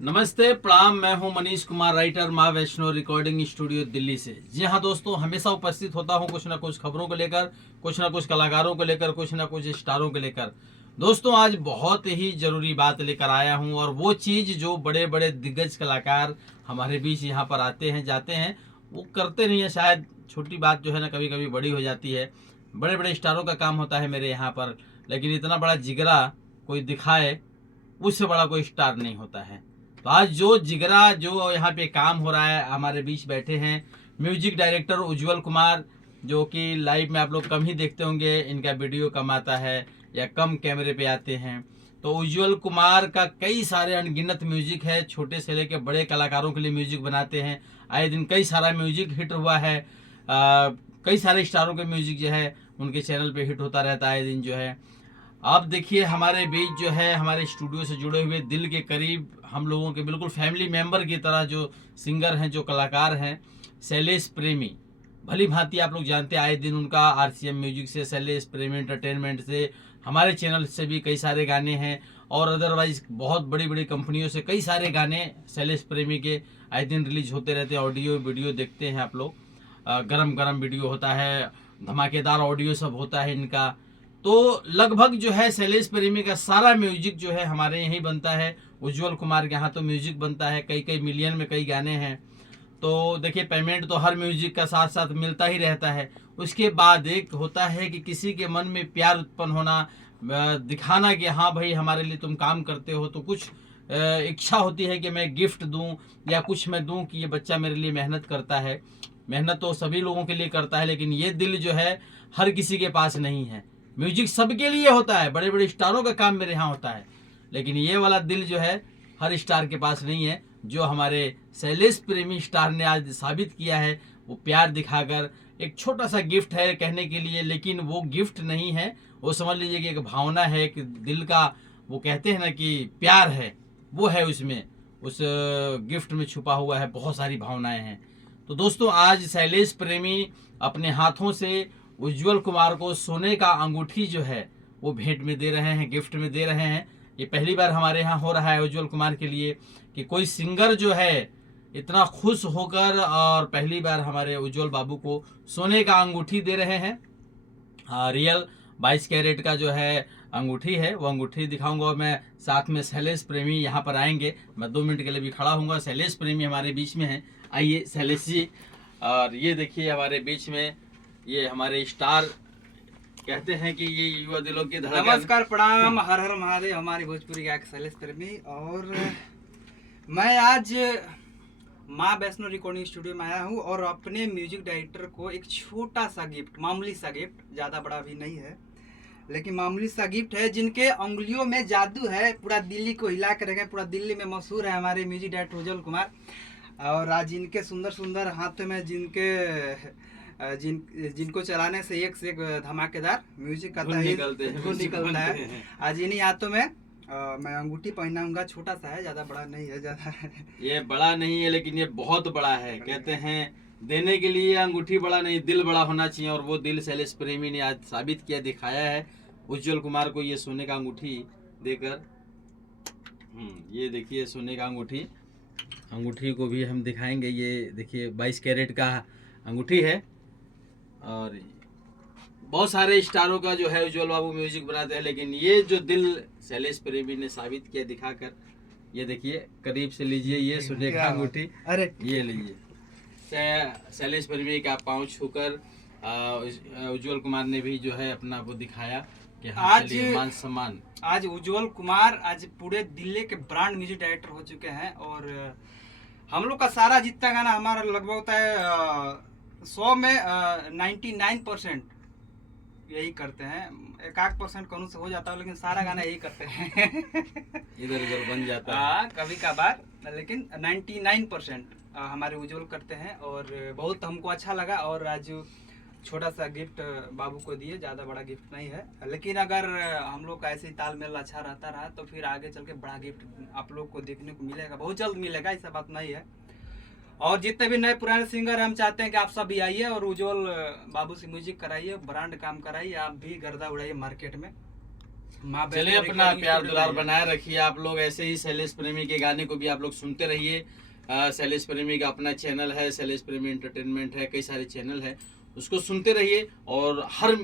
नमस्ते प्रणाम। मैं हूं मनीष कुमार, राइटर, माँ वैष्णो रिकॉर्डिंग स्टूडियो दिल्ली से। जी हाँ दोस्तों, हमेशा उपस्थित होता हूं कुछ ना कुछ खबरों को लेकर, कुछ ना कुछ कलाकारों को लेकर, कुछ ना कुछ स्टारों को लेकर। दोस्तों आज बहुत ही जरूरी बात लेकर आया हूं, और वो चीज़ जो बड़े बड़े दिग्गज कलाकार हमारे बीच यहाँ पर आते हैं जाते हैं वो करते नहीं है। शायद छोटी बात जो है ना कभी कभी बड़ी हो जाती है। बड़े बड़े स्टारों का काम होता है मेरे यहाँ पर, लेकिन इतना बड़ा जिगरा कोई दिखाए उससे बड़ा कोई स्टार नहीं होता है। तो आज जो जिगरा जो यहाँ पे काम हो रहा है, हमारे बीच बैठे हैं म्यूजिक डायरेक्टर उज्जवल कुमार, जो कि लाइव में आप लोग कम ही देखते होंगे, इनका वीडियो कम आता है या कम कैमरे पे आते हैं। तो उज्जवल कुमार का कई सारे अनगिनत म्यूजिक है, छोटे से लेकर बड़े कलाकारों के लिए म्यूजिक बनाते हैं। आए दिन कई सारा म्यूजिक हिट हुआ है। कई सारे स्टारों के म्यूजिक जो है उनके चैनल पे हिट होता रहता है दिन जो है। आप देखिए हमारे बीच जो है, हमारे स्टूडियो से जुड़े हुए, दिल के करीब, हम लोगों के बिल्कुल फैमिली मेंबर की तरह जो सिंगर हैं, जो कलाकार हैं, शैलेश प्रेमी। भली भांति आप लोग जानते हैं, आए दिन उनका आरसीएम म्यूजिक से, शैलेश प्रेमी एंटरटेनमेंट से, हमारे चैनल से भी कई सारे गाने हैं, और अदरवाइज बहुत बड़ी बड़ी कंपनियों से कई सारे गाने शैलेश प्रेमी के आए दिन रिलीज होते रहते हैं। ऑडियो वीडियो देखते हैं आप लोग, गरम गरम वीडियो होता है, धमाकेदार ऑडियो सब होता है इनका। तो लगभग जो है शैलेश प्रेमी का सारा म्यूजिक जो है हमारे यहीं बनता है। उज्जवल कुमार के यहाँ तो म्यूजिक बनता है, कई कई मिलियन में कई गाने हैं। तो देखिए पेमेंट तो हर म्यूजिक का साथ साथ मिलता ही रहता है। उसके बाद एक होता है कि किसी के मन में प्यार उत्पन्न होना, दिखाना कि हाँ भाई हमारे लिए तुम काम करते हो, तो कुछ इच्छा होती है कि मैं गिफ्ट दूं या कुछ मैं दूं कि ये बच्चा मेरे लिए मेहनत करता है। मेहनत तो सभी लोगों के लिए करता है, लेकिन ये दिल जो है हर किसी के पास नहीं है। म्यूजिक सबके लिए होता है, बड़े बड़े स्टारों का काम मेरे यहाँ होता है, लेकिन ये वाला दिल जो है हर स्टार के पास नहीं है, जो हमारे शैलेश प्रेमी स्टार ने आज साबित किया है। वो प्यार दिखाकर एक छोटा सा गिफ्ट है कहने के लिए, लेकिन वो गिफ्ट नहीं है, वो समझ लीजिए कि एक भावना है, कि दिल का वो कहते हैं ना कि प्यार है, वो है उसमें, उस गिफ्ट में छुपा हुआ है, बहुत सारी भावनाएं हैं। तो दोस्तों आज शैलेश प्रेमी अपने हाथों से उज्जवल कुमार को सोने का अंगूठी जो है वो भेंट में दे रहे हैं, गिफ्ट में दे रहे हैं। ये पहली बार हमारे यहाँ हो रहा है उज्जवल कुमार के लिए कि कोई सिंगर जो है इतना खुश होकर, और पहली बार हमारे उज्जवल बाबू को सोने का अंगूठी दे रहे हैं। रियल 22 कैरेट का जो है अंगूठी है, वो अंगूठी दिखाऊंगा, और मैं साथ में शैलेश प्रेमी यहाँ पर आएंगे। मैं 2 मिनट के लिए भी खड़ा हूँगा। शैलेश प्रेमी हमारे बीच में है, आइए शैलेश जी। और ये देखिए हमारे बीच में ये हमारे स्टार, कहते हैं कि ये युवा दिलों की धड़कन। नमस्कार, प्रणाम, हर हर महादेव। हमारी भोजपुरी गायक शैलेश प्रेमी, और मैं आज माँ वैष्णो रिकॉर्डिंग स्टूडियो में आया हूँ और अपने म्यूजिक डायरेक्टर को एक छोटा सा गिफ्ट, मामूली सा गिफ्ट, ज़्यादा बड़ा भी नहीं है लेकिन मामूली सा गिफ्ट है, जिनके उंगलियों में जादू है, पूरा दिल्ली को हिला कर रखे, पूरा दिल्ली में मशहूर है हमारे म्यूजिक डायरेक्टर उज्जवल कुमार। और आज इनके सुंदर सुंदर हाथों में जिनको चलाने से एक से एक धमाकेदार म्यूजिक आता है, निकलता है। आज इन्हीं हाथों में मैं अंगूठी पहनाऊंगा। छोटा सा है, ज्यादा बड़ा नहीं है, ज्यादा ये बड़ा नहीं है, लेकिन ये बहुत बड़ा है। कहते हैं देने के लिए अंगूठी बड़ा नहीं, दिल बड़ा होना चाहिए, और वो दिल शैलेश प्रेमी ने आज साबित किया, दिखाया है उज्जवल कुमार को ये सोने का अंगूठी देकर। ये देखिए सोने का अंगूठी को भी हम दिखाएंगे। ये देखिए 22 कैरेट का अंगूठी है, और बहुत सारे स्टारों का जो है उज्जवल बाबू म्यूजिक बनाते हैं, लेकिन ये जो दिल शैलेश प्रेमी ने साबित किया दिखाकर, ये देखिए करीब से लीजिए, ये सोने का अंगूठी, अरे ये लीजिए। शैलेश प्रेमी का पाँव छूकर उज्जवल कुमार ने भी जो है अपना वो दिखाया कि आज मान सम्मान। आज उज्जवल कुमार आज पूरे दिल्ली के ब्रांड म्यूजिक डायरेक्टर हो चुके हैं, और हम लोग का सारा जितना गाना हमारा लगभग होता है 100 में 99% यही करते हैं। 1% कौन से हो जाता है, लेकिन सारा गाना यही करते हैं। इधर उधर बन जाता है कभी कभार, लेकिन 99% हमारे उज्जवल करते हैं, और बहुत हमको अच्छा लगा। और आज छोटा सा गिफ्ट बाबू को दिए, ज़्यादा बड़ा गिफ्ट नहीं है, लेकिन अगर हम लोग का ऐसे ही तालमेल अच्छा रहता रहा तो फिर आगे चल के बड़ा गिफ्ट आप लोग को देखने को मिलेगा, बहुत जल्द मिलेगा, ऐसा बात नहीं है। और जितने भी नए पुराने सिंगर हम चाहते हैं कि आप सब भी आइए और उज्जवल बाबू से म्यूजिक कराइए, ब्रांड काम कराइए, आप भी गर्दा उड़ाइए मार्केट में। माँ चलिए वैष्णो अपना रिकॉर्डिंग प्यार स्टूडियो दुलार में। बनाए रखिए आप लोग, ऐसे ही शैलेश प्रेमी के गाने को भी आप लोग सुनते रहिए। शैलेश प्रेमी का अपना चैनल है, शैलेश प्रेमी एंटरटेनमेंट है, कई सारे चैनल है, उसको सुनते रहिए। और हर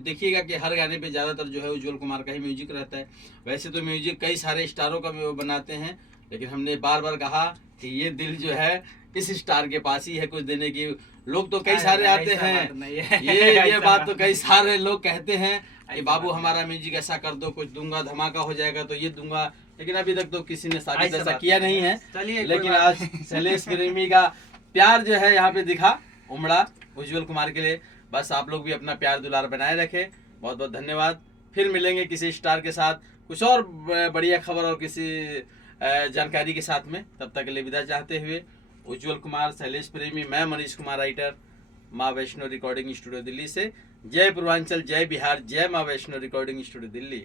देखिएगा कि हर गाने पे ज़्यादातर जो है उज्जवल कुमार का ही म्यूजिक रहता है। वैसे तो म्यूजिक कई सारे स्टारों का वो बनाते हैं, लेकिन हमने बार बार कहा कि ये दिल जो है इस स्टार के पास ही है कुछ देने की। लोग तो कई सारे आते ऐसा हैं, बात नहीं है। ये ऐसा बात तो कई सारे लोग कहते हैं कि ऐसा बाबू बात हमारा म्यूजिक ऐसा कर दो, कुछ दूंगा, धमाका हो जाएगा तो ये दूंगा, लेकिन अभी तक तो किसी ने साबित ऐसा ऐसा बात किया नहीं नहीं है। है। चलिए, कोई लेकिन बात आज नहीं। शैलेश प्रेमी का प्यार जो है यहाँ पे दिखा उमड़ा उज्जवल कुमार के लिए। बस आप लोग भी अपना प्यार दुलार बनाए रखें। बहुत बहुत धन्यवाद। फिर मिलेंगे किसी स्टार के साथ, कुछ और बढ़िया खबर और किसी जानकारी के साथ में। तब तक के लिए विदा चाहते हुए उज्जवल कुमार, शैलेश प्रेमी, मैं मनीष कुमार राइटर, माँ वैष्णो रिकॉर्डिंग स्टूडियो दिल्ली से। जय पूर्वांचल, जय बिहार, जय माँ वैष्णो रिकॉर्डिंग स्टूडियो दिल्ली।